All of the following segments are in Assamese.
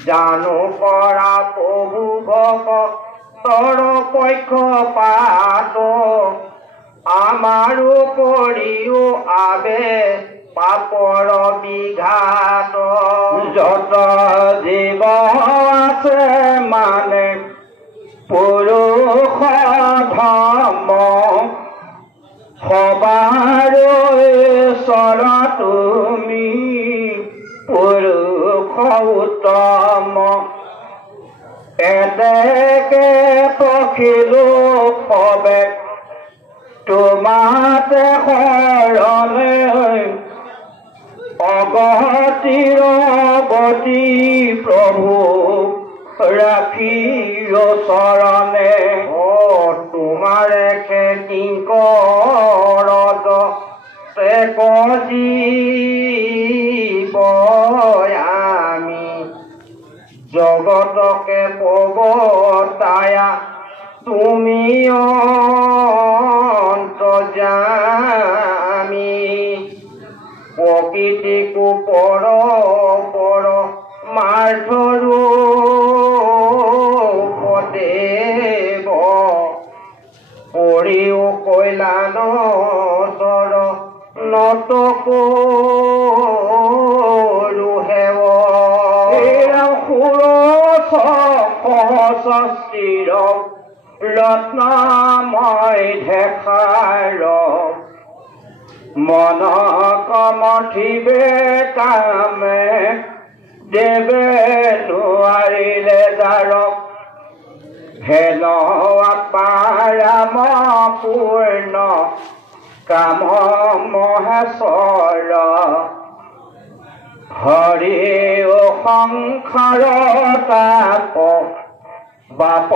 জানো কৰা প্ৰভু ভক্তৰ পক্ষপাত আমাৰ উপৰিও আবে পাপৰ বিঘাত যত জীৱ আছে মানে পুৰুষ ধৰ্ম সবাৰ ঈশ্বৰ তুমি পুৰুষ উত্তম এতেকে পখিলো সবে তোমাতে শৰণে অগতিৰ গতি প্ৰভু ৰাখি চৰণে তোমাৰে খেতি কৰজ জীৱ আমি জগতকে পৱতায়া তুমি অন্তৰ্যামী প্ৰকৃতিকো পৰ মাৰ্ধৰো দেৱ পৰিও কৈলান চৰ নত কৰোহেৱ সুৰ ৰত্নময় দেখাৰ মন কমঠিবে কামে দেৱে নোৱাৰিলে দ্বাৰক হেন পাৰাম পূৰ্ণ কাম মহেশ্বৰ হৰি সংসাৰ তাপ বাপ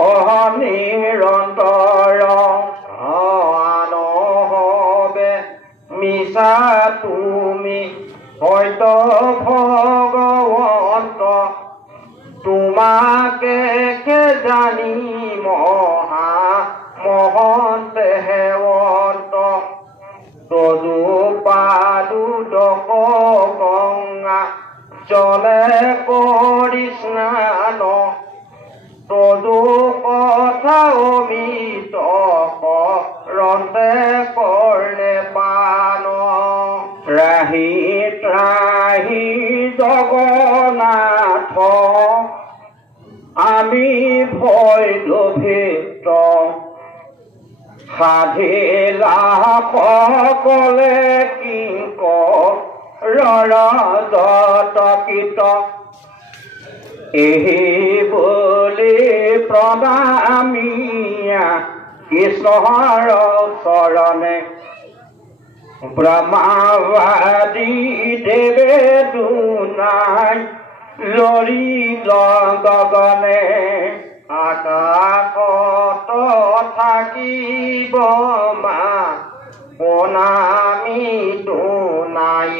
নিৰন্তৰ আনহবে মিছা তুমি হয়ত ভগৱন্ত তোমাকে জানি মহা মহন্ত হেৱন্ত তদুপাদুদক গংগা জলে কৰি স্নান তদু কথা অমিত ৰন্তে কৰ্ণে পান ত্ৰাহি ত্ৰাহি জগন্নাথ আমি ভয় লোভিত সাধিলা সকলে কিংকৰ যতকিত এই বুলি প্ৰণামিয়া কৃষ্ণৰ চৰণে ব্ৰহ্মাবাদী দেৱে দুনাই লৰিল গগনে আকাশত থাকিব মা প্ৰণামী দুনাই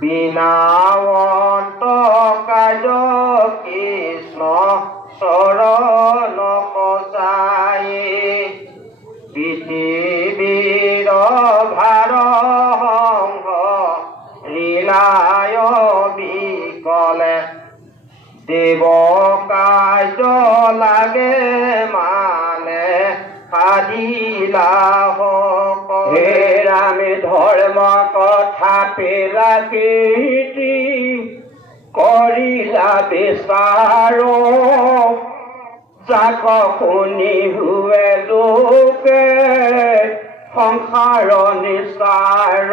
বিনাৱন্ত কাৰ্য কৃষ্ণ চৰণ সজাই পৃথিৱীৰ ভাৰ সংঘ লীলায় বিকলে দেৱ কাৰ্য লাগে মানে সাধিলা হে ৰামে ধৰ্ম কথা পেলা কীৰ্তি কৰিলা বিচাৰ যাক শুনি হুৱে লোকে সংসাৰ নিচাৰ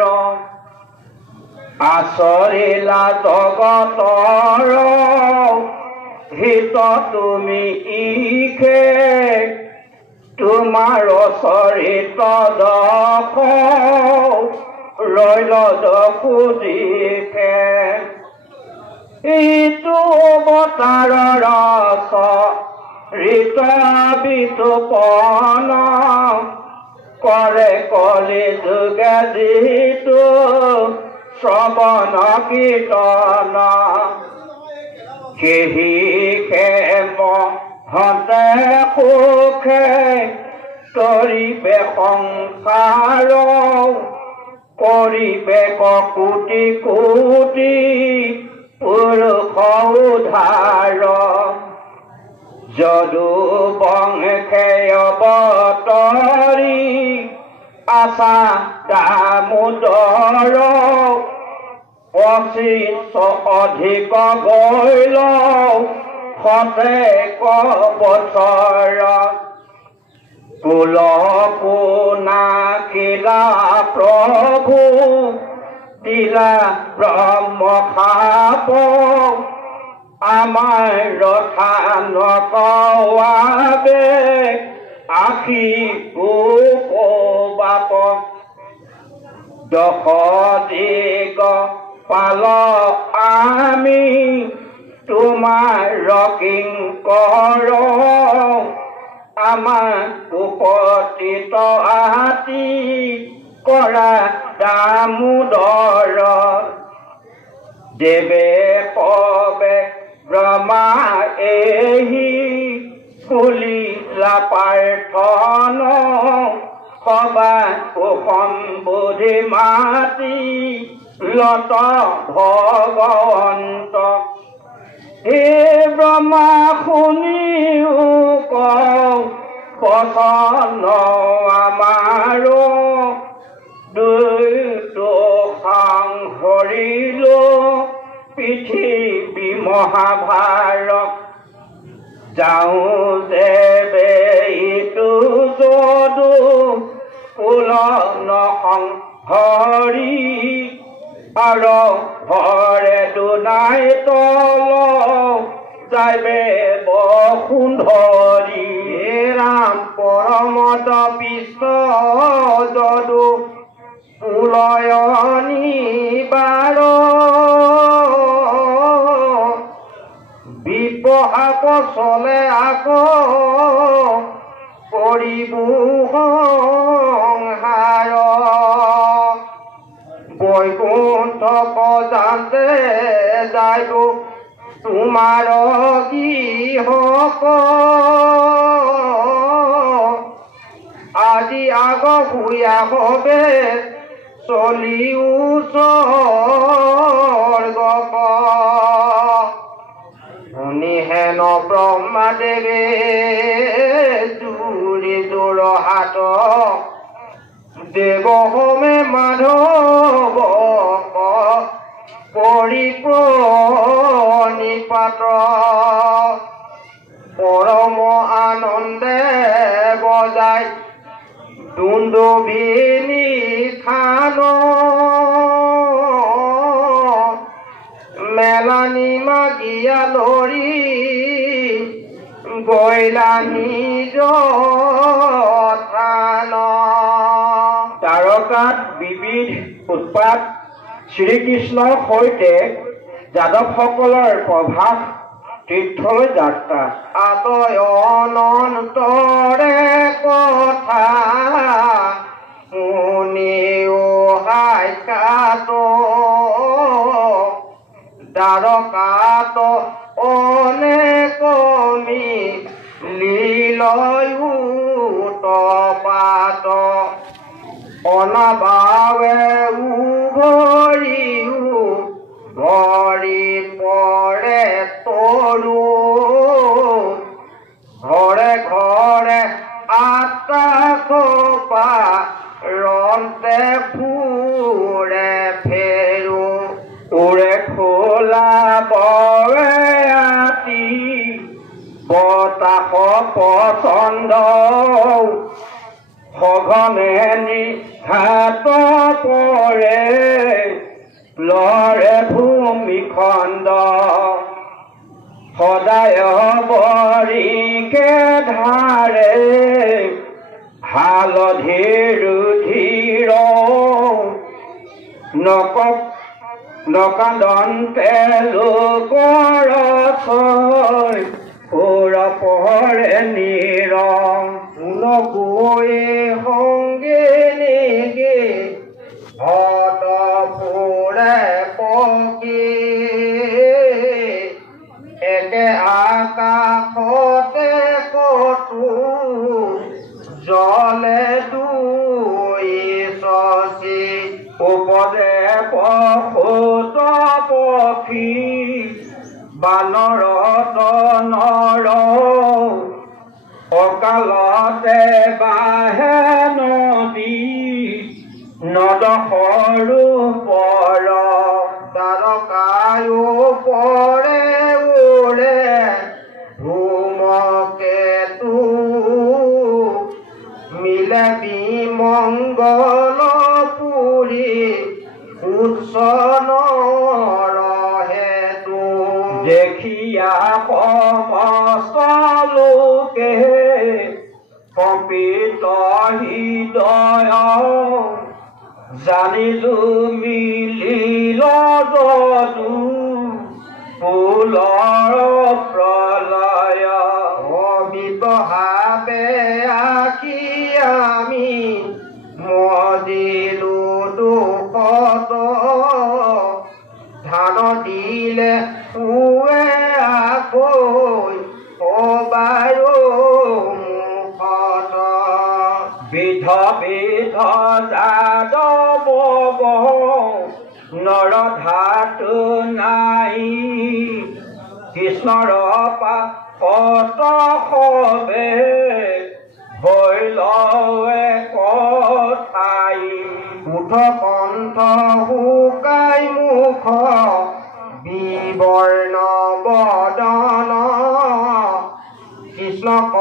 আচৰিলা জগতৰ হিত তুমি ইখে তোমাৰ চৰিত্ৰ দখ ৰৈল খুজিখে ইটো অৱতাৰৰ ঋত বিতুপন কৰে কলি যোগে যিটো শ্ৰৱণ কীৰ্তন কেহি খেম হতে সুখে তৰিবে সংসাৰ কৰিবে কোটি কোটি পুৰুষ উদ্ধাৰ যদু বংশে অৱতৰি আশা দামোদৰ অচিত অধিক গৈল শতেক বছৰ কুল নাখিলা প্ৰভু দিলা ব্ৰহ্ম শাপ আমাৰ ৰথা নকৱাবে আখি বাপ দশ দিগ পাল আমি তোমাৰ কিংকৰ আমাৰ উপতিত আতি কৰা দামোদৰ দেৱে পবে ব্ৰহ্মা এহি কুলিলা প্ৰাৰ্থন সবা সম্বোধি মাতি লত ভগৱন্ত হে ব্ৰহ্মা শুনিও কওঁ পচন্দ আমাৰো হৰিলো পৃথিৱী মহাভাৰত যাওঁ দেৱে ইটো যদু কুল হৰি আৰু ভৰে দুনাই তল যাইবে বসুন্ধৰি ৰাম পৰমত পিষ্ট যদু কুলয়নি বাৰ বিপহাপ চলে আকৌ কৰিবু সংহাৰ বৈকুণ্ঠ পজান্তে যাইব তোমাৰ গৃহক আজি আগ ভূঞা হবে চলিও স্বৰ্গক শুনিহেন ব্ৰহ্মাদেৱে জুৰি জোৰ হাত দেৱ হোমে মাধৱ পৰিপ্ৰণিপাত পৰম আনন্দে বজাই দুন্দুভিনী খান মেলানি মাগিয়া লৰি গৈলা নিজ থান তাৰকাত বিবিধ উৎপাত শ্ৰীকৃষ্ণৰ সৈতে যাদৱসকলৰ প্ৰভাস তীৰ্থলৈ যাত্ৰা আতয় অনন্তৰে কথা শুনিও হাইকাত দ্বাৰকাত অনেক লীলয়ু তপাত অনাবাৱে উভৰিও ভৰি পৰে তৰু ঘৰে ঘৰে আটা খোপা ৰন্তে ফুৰে ফেৰো উৰে খোলা বৰে আতি বতাহ পচন্দ সঘনে নিঘাত পৰে লৰে ভূমিখণ্ড সদায় বৰিকে ধাৰে হালধিৰ ৰুধিৰ নকাদন্তে লোকৰ সুৰ পৰে নীৰ নগৈ সংগে নেগে ভট ফুৰে পকি একে আকাশতে কতো জলে দুই চচি উপদে পশুত পক্ষী বানৰত নৰ অকালতে বাহে নদী নদ সৰু পৰ তাৰকায়ো পৰে উৰে ধূমকেতু মিলে বিমংগল পুৰি উৎসনৰ হেতু দেখিয়া সমস্ত লোকে কম্পিত হৃদয় জানিলো মিলিল যদু ফুলৰ প্ৰলয় অবিবহাবে আঁকি আমি মদিলো দুখত ধান দিলে উৱে আকৈ অবাৰো মুখত বিধ বিধ যাদৱ নৰ ধাতু নাই কৃষ্ণৰ পাত সবে হৈল কথাই উঠ কণ্ঠ শুকাই মুখ বিবৰ্ণ বদন কৃষ্ণক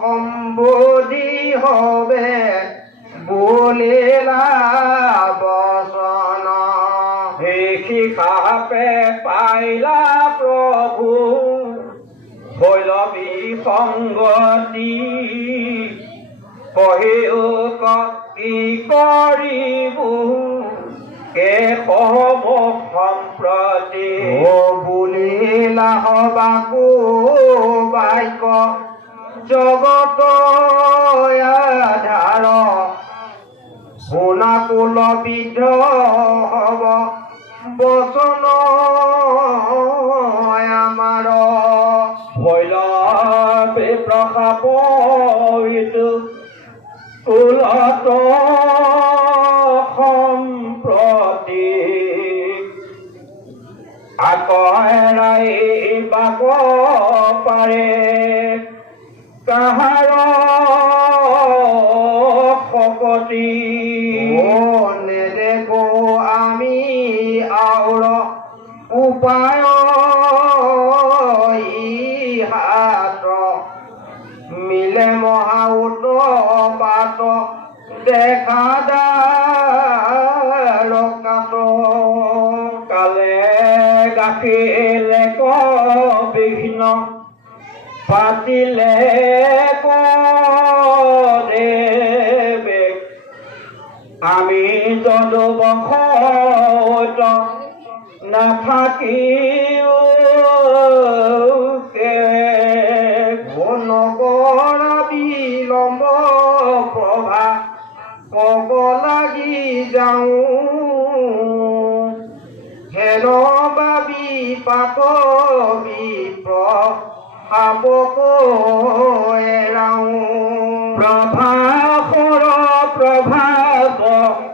সম্বোধি হবে বুলিলা বচন শিখাপে পাইলা প্ৰভু হৈল বিসংগতি কহিও কি কৰিবো কেশৱ সম্প্ৰতি বুলিলা হবাকো বাক্য জগত আধাৰ শুনাকুল বিধ হব বচন আমাৰ হৈল প্ৰসাপিত কুলত সম্প্ৰতি আকৰাই বাক পাৰে কাহাৰ শকতি নেদেখো আমি আউৰ উপায় হাত মিলে মহাউত পাত দেখা দাৰকাত কালে গাখীৰে বিঘ্ন পাতিলে দেৱে আমি যদু বংশত নাথাকিও নগৰ বিলম্ব প্ৰভা কব লাগি যাওঁ হেন বাবি পাত বিপ্ৰ শাবক এৰাওঁ প্ৰভাসৰ প্ৰভাৱ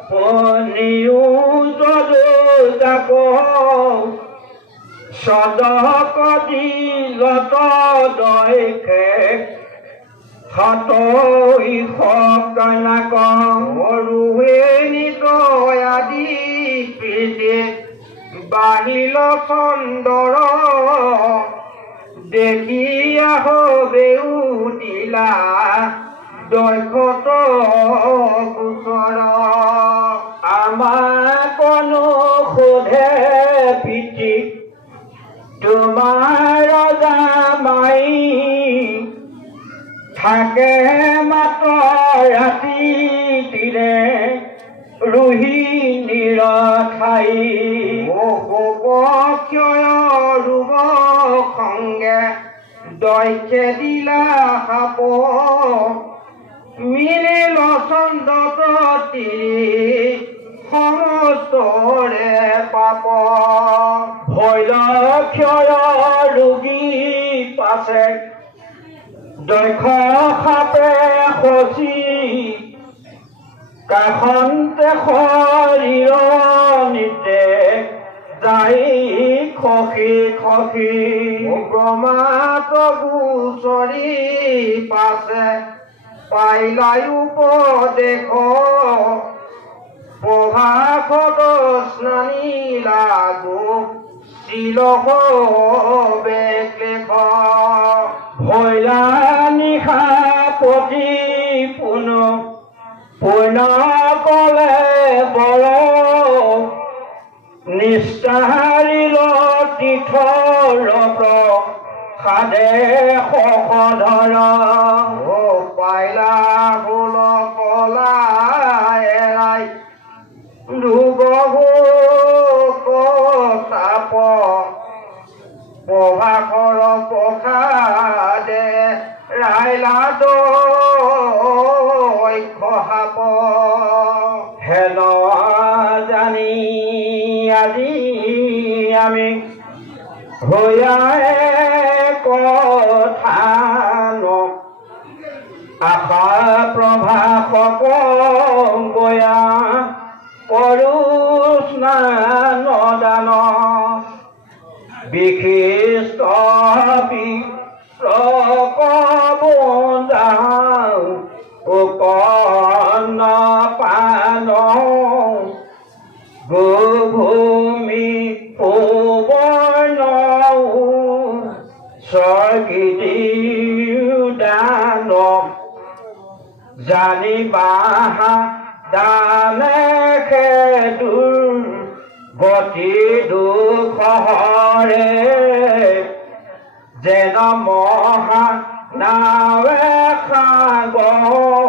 শুনিও যদু যাক সদক দিলত দৈখে হাতৈ সকানাক সৰুৱে নিতয় আদি প্ৰীতি বাহিল চন্দৰ দেখিয়া হবেও দিলা দৈখত গোচৰ আমাকনো সোধে পিতৃ তোমাৰ জামাই থাকে মাত্ৰ ৰাতি দিনে ৰোহিণীৰ ঠাই ক্ষয় ৰোগ সংগে দৈখে দিলা সাপ মিলিল চন্দত তিৰি সমস্তৰে পাপ হৈল ক্ষয় ৰোগী পাছে দৈখ সাপে খচি কাষন্তে শৰীৰ নিতে যাই খসি খসি ব্ৰহ্মাত গোচৰি পাছে পাইলাই উপদেশ প্ৰভাসত স্নানী লাগো শিলহ বেক্লেশ ভৈলা নিশা পতি পুন কলে বৰ নিষ্ঠাৰিল তীৰ্থৰ প্ৰসাদে সধৰ পাইলা ফুল কলা এৰাই তাপ প্ৰভাকৰ প্ৰসাদে ৰাইলা দৈক্ষসাপ হেন জানি আজি আমি হৈয়াই কথান আশা প্ৰভাসক গয়া কৰো স্নান দান বিশিষ্ট প্ৰকবজাও উপন্ন পান গোভূমি সুবৰ্ণ স্বৰ্গীতি দান জানিবা দানে খেদুৰ গতি দুখৰে যেন মহা নাৱে সাগৰত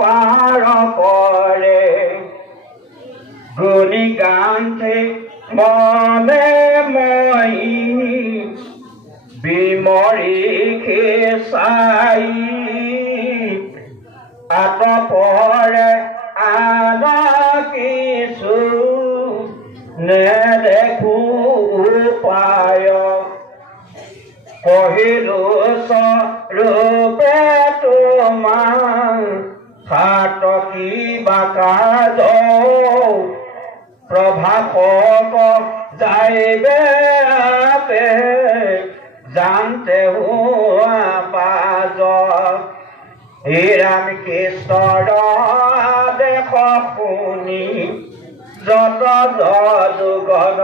পাৰ কৰে গুণী গান্তে মনে মই বিমৰিষে চাই আতপৰে আন কিছু নেদেখো উপায় কহিলো স্বৰূপে তোমাৰ সাতকী বাকাজ প্ৰভাসক যাইবে আপে জানতে হোৱা পাজ ৰাম কৃষ্ণৰ দেশ শুনি যত যদুগণ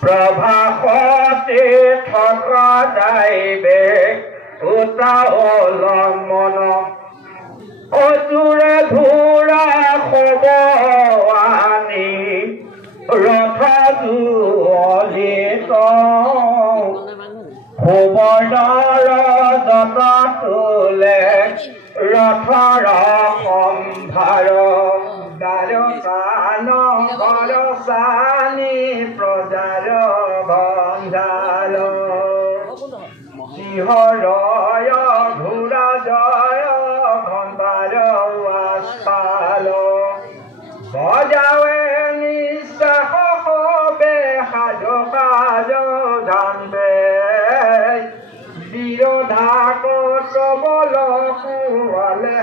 প্ৰভাসতে থকা যাইবে উতালমন অজুৰে ঘোৰা খবৱানি ৰথ জুৱলিত সুবৰ্ণৰ যত তোলে ৰথৰ সম্ভাৰ দ্বাৰকান ঘৰচানি প্ৰজাৰ গঞ্জাল সিংহৰয় ঘোৰা জয় ঘণ্টাৰ আস্তাল বজাৱে নিশ্বাস হবে সাজ সাজ ধানবে বিৰোধা কবল কুৱালে